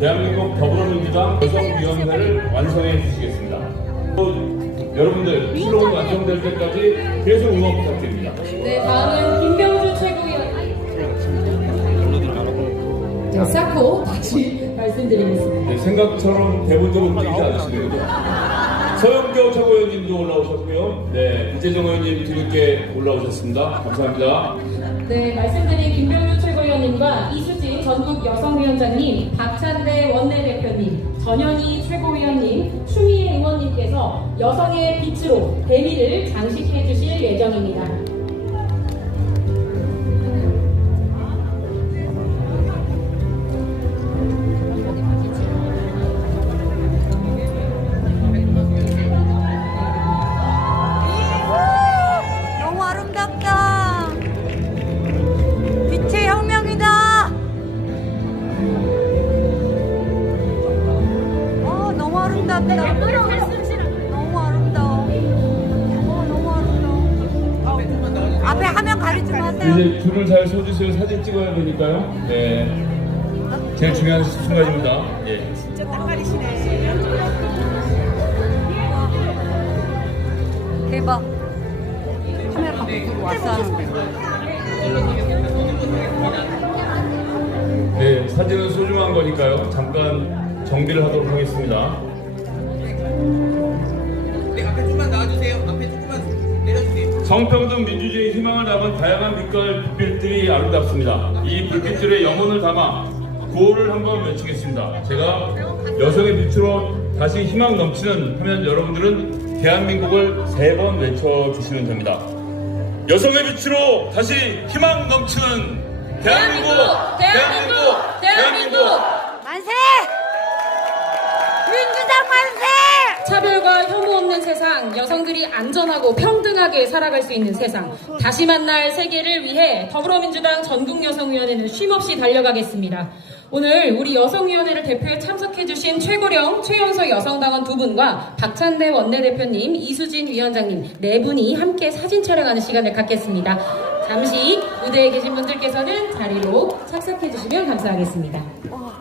대한민국 더불어민주당 여성위원회를 완성해 주시겠습니다. 또 여러분들 슬로건 완성될 때까지 계속 응원 부탁드립니다. 네, 다음은 김병주 최고위원. 네, 쌓고 다시 말씀드리겠습니다. 네, 생각처럼 대본적으로 움직이지 않으시는군요. 서영교 최고위원님도 올라오셨고요. 네, 이재정 의원님 뒤늦게 올라오셨습니다. 감사합니다. 네, 말씀드린 김병주 최고위원님과 이수 진 전국 여성위원장님, 박찬대 원내대표님, 전현희 최고위원님, 추미애 의원님께서 여성의 빛으로 대미를 장식해 주실 예정입니다. 너무 아름답다. 너무 아름다워. 어, 너무 아름다워. 앞에 화면 가리지 마세요. 이제 줄을 잘 서주세요. 사진 찍어야 되니까요. 네. 제일 중요한 순간입니다. 예. 대박. 카메라 갖고 왔어. 네, 사진은 소중한 거니까요. 잠깐 정비를 하도록 하겠습니다. 네, 앞에 조금만 나와주세요. 앞에 조금만 내려주세요. 성평등 민주주의 희망을 담은 다양한 빛깔 불빛들이 아름답습니다. 이 불빛들의 영혼을 담아 구호를 한번 외치겠습니다. 제가 여성의 빛으로 다시 희망 넘치는 하면 여러분들은 대한민국을 세 번 외쳐주시면 됩니다. 여성의 빛으로 다시 희망 넘치는 대한민국! 대한민국! 대한민국! 만세! 민주당 만세! 차별과 혐오 없는 세상, 여성들이 안전하고 평등하게 살아갈 수 있는 세상, 다시 만날 세계를 위해 더불어민주당 전국여성위원회는 쉼없이 달려가겠습니다. 오늘 우리 여성위원회를 대표해 참석해주신 최고령, 최연소 여성당원 두 분과 박찬대 원내대표님, 이수진 위원장님 네 분이 함께 사진 촬영하는 시간을 갖겠습니다. 잠시 무대에 계신 분들께서는 자리로 착석해주시면 감사하겠습니다. 와,